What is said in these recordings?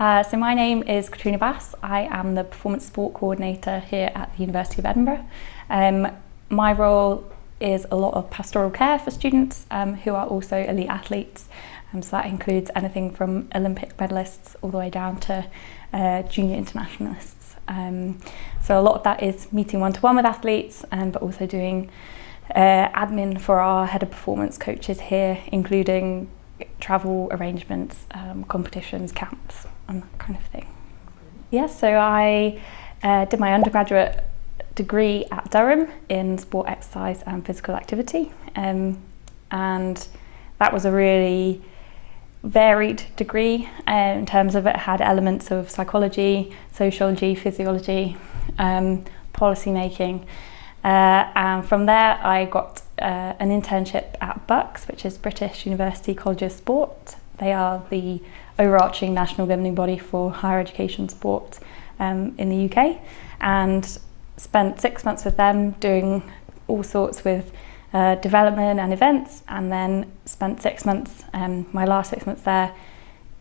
So my name is Katrina Bass. I am the Performance Sport Coordinator here at the University of Edinburgh. My role is a lot of pastoral care for students who are also elite athletes. So that includes anything from Olympic medalists all the way down to junior internationalists. So a lot of that is meeting one-to-one with athletes, but also doing admin for our head of performance coaches here, including travel arrangements, competitions, camps, and that kind of thing. Yeah, so I did my undergraduate degree at Durham in sport, exercise and physical activity, and that was a really varied degree in terms of it had elements of psychology, sociology, physiology, policy making, and from there I got an internship at BUCS, which is British University College of Sport. They are the overarching national governing body for higher education sport in the UK, and spent 6 months with them doing all sorts with development and events, and then spent 6 months, my last 6 months there,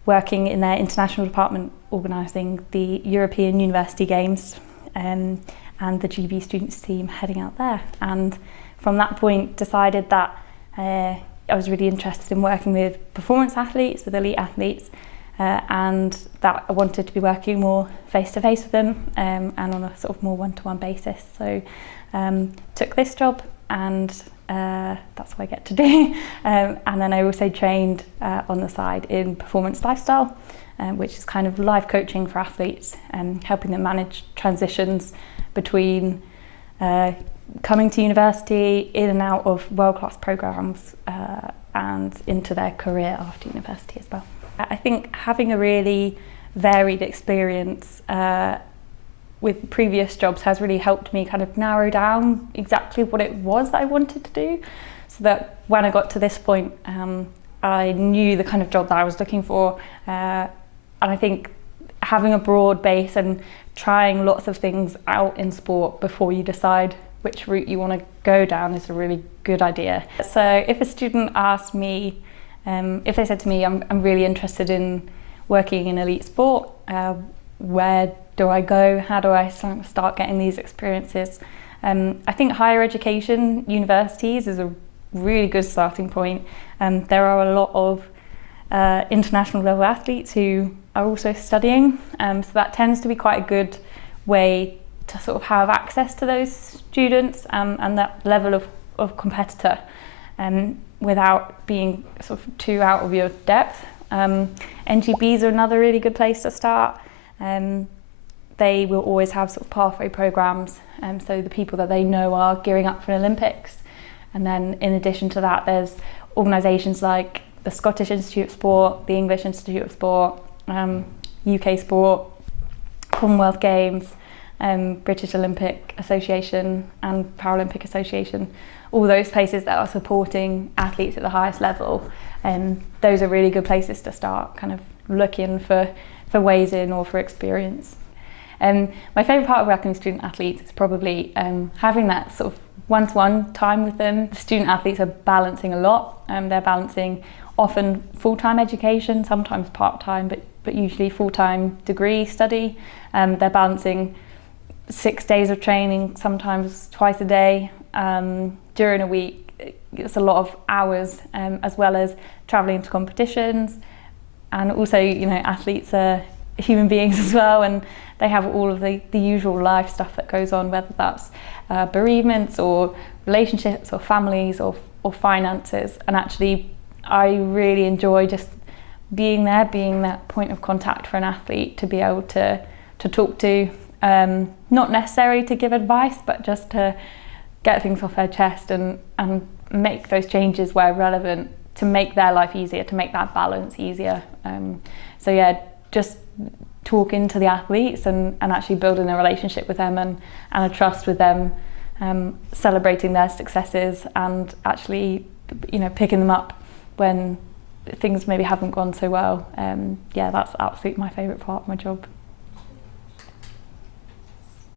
working in their international department, organising the European University Games and the GB students team heading out there. And from that point decided that I was really interested in working with performance athletes, with elite athletes, and that I wanted to be working more face-to-face with them and on a sort of more one-to-one basis. So took this job, and that's what I get to do. And then I also trained on the side in performance lifestyle, which is kind of life coaching for athletes and helping them manage transitions between coming to university, in and out of world-class programs, and into their career after university as well. I think having a really varied experience with previous jobs has really helped me kind of narrow down exactly what it was that I wanted to do, so that when I got to this point, I knew the kind of job that I was looking for. And I think having a broad base and trying lots of things out in sport before you decide which route you want to go down is a really good idea. So if a student asked me, if they said to me, I'm really interested in working in elite sport, where do I go? How do I start getting these experiences? I think higher education, universities, is a really good starting point. There are a lot of international level athletes who are also studying, so that tends to be quite a good way to sort of have access to those students and that level of competitor without being sort of too out of your depth. NGBs are another really good place to start. They will always have sort of pathway programs, so the people that they know are gearing up for the Olympics. And then in addition to that, there's organisations like the Scottish Institute of Sport, the English Institute of Sport, UK Sport, Commonwealth Games, British Olympic Association and Paralympic Association, all those places that are supporting athletes at the highest level. Those are really good places to start kind of looking for ways in or for experience. My favourite part of working with student athletes is probably having that sort of one-to-one time with them. The student athletes are balancing a lot. They're balancing often full-time education, sometimes part-time, but usually full-time degree study. They're balancing 6 days of training, sometimes twice a day. During a week, it's a lot of hours, as well as travelling to competitions. And also, you know, athletes are human beings as well, and they have all of the usual life stuff that goes on, whether that's bereavements or relationships or families or finances. And actually, I really enjoy just being there, being that point of contact for an athlete to be able to talk to, not necessarily to give advice, but just to get things off their chest and make those changes where relevant to make their life easier, to make that balance easier. So yeah, just talking to the athletes and actually building a relationship with them and a trust with them, celebrating their successes and actually, you know, picking them up when things maybe haven't gone so well. Yeah, that's absolutely my favourite part of my job.